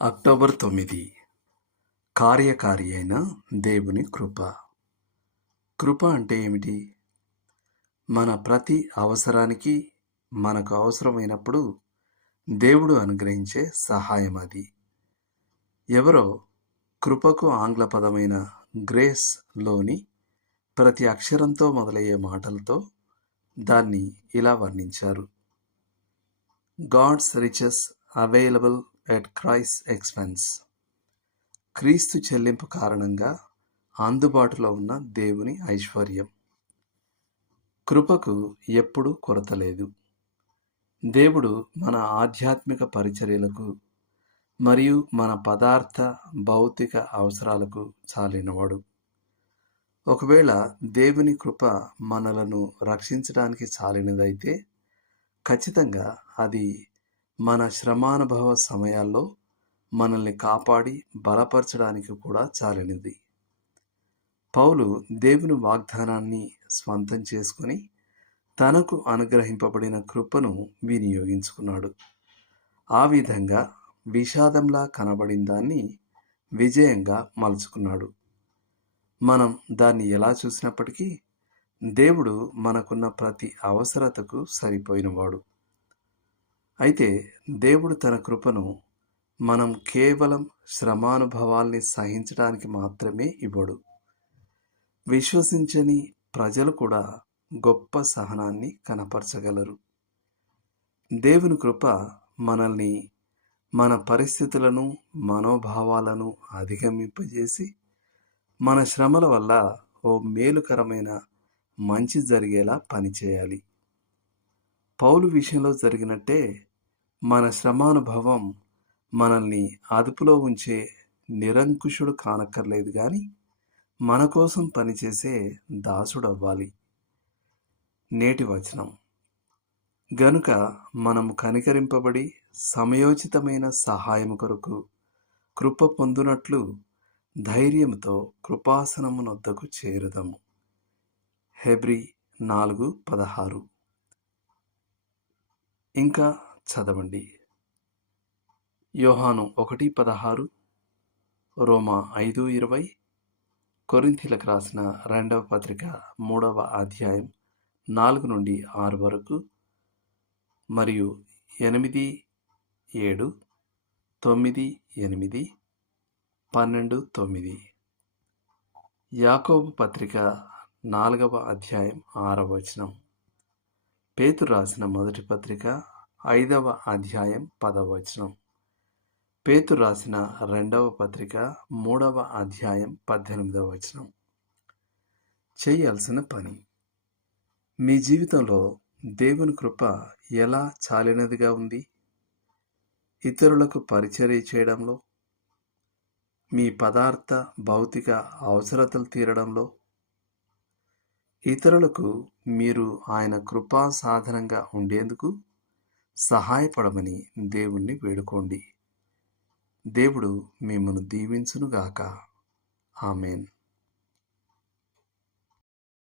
October 9 కార్యకారి అయిన దేవుని కృప. కృప అంటే ఏమిటి? మన ప్రతి అవసరానికి మనకు అవసరమైనప్పుడు దేవుడు అనుగ్రహించే సహాయం అది. ఎవరో కృపకు ఆంగ్ల పదమైన గ్రేస్లోని ప్రతి అక్షరంతో మొదలయ్యే మాటలతో దాన్ని ఇలా వర్ణించారు: God's riches available at Christ expense. క్రీస్తు చెల్లింపు కారణంగా అందుబాటులో ఉన్న దేవుని ఐశ్వర్యం. కృపకు ఎప్పుడూ కొరత లేదు. దేవుడు మన ఆధ్యాత్మిక పరిచర్యలకు మరియు మన పదార్థ భౌతిక అవసరాలకు చాలినవాడు. ఒకవేళ దేవుని కృప మనలను రక్షించడానికి చాలినదైతే ఖచ్చితంగా అది మన శ్రమానుభవ సమయాల్లో మనల్ని కాపాడి బలపరచడానికి కూడా చాలినది. పౌలు దేవుని వాగ్దానాన్ని స్వంతం చేసుకొని తనకు అనుగ్రహింపబడిన కృపను వినియోగించుకున్నాడు. ఆ విధంగా విషాదంలా కనబడిన దాన్ని విజయంగా మలుచుకున్నాడు. మనం దాన్ని ఎలా చూసినప్పటికీ దేవుడు మనకున్న ప్రతి అవసరతకు సరిపోయినవాడు. అయితే దేవుడు తన కృపను మనం కేవలం శ్రమానుభవాల్ని సహించడానికి మాత్రమే ఇవ్వడు. విశ్వసించని ప్రజలు కూడా గొప్ప సహనాన్ని కనపరచగలరు. దేవుని కృప మనల్ని మన పరిస్థితులను మనోభావాలను అధిగమింపజేసి మన శ్రమల వల్ల ఓ మేలుకరమైన మంచి జరిగేలా పనిచేయాలి. పౌలు విషయంలో జరిగినట్టే మన శ్రమానుభవం మనల్ని అదుపులో ఉంచే నిరంకుశుడు కానక్కర్లేదు, కానీ మన కోసం పనిచేసే దాసుడవ్వాలి. నేటి వచనం: గనుక మనము కనికరింపబడి సమయోచితమైన సహాయము కొరకు కృప పొందునట్లు ధైర్యముతో కృపాసనమునొద్దకు చేరుదము. హెబ్రీ 4:16. ఇంకా చదవండి. యోహాను 1:16, రోమా 5:20, కొరింథీలకు రాసిన 2వ పత్రిక 3వ అధ్యాయం 4 నుండి 6 వరకు, మరియు 8:7, 9:8, 12:9, యాకోబు పత్రిక 4వ అధ్యాయం 6వ వచనం, పేతురు రాసిన మొదటి పత్రిక 5వ అధ్యాయం 10వ వచనం, పేతురు రాసిన 2వ పత్రిక 3వ అధ్యాయం 18వ వచనం. చేయాల్సిన పని: మీ జీవితంలో దేవుని కృప ఎలా చాలినదిగా ఉంది? ఇతరులకు పరిచర్య చేయడంలో, మీ పదార్థ భౌతిక అవసరతలు తీరడంలో, ఇతరులకు మీరు ఆయన కృపా సాధనంగా ఉండేందుకు సహాయపడమని దేవుణ్ణి వేడుకోండి. దేవుడు మిమ్మల్ని దీవించునుగాక. ఆమేన్.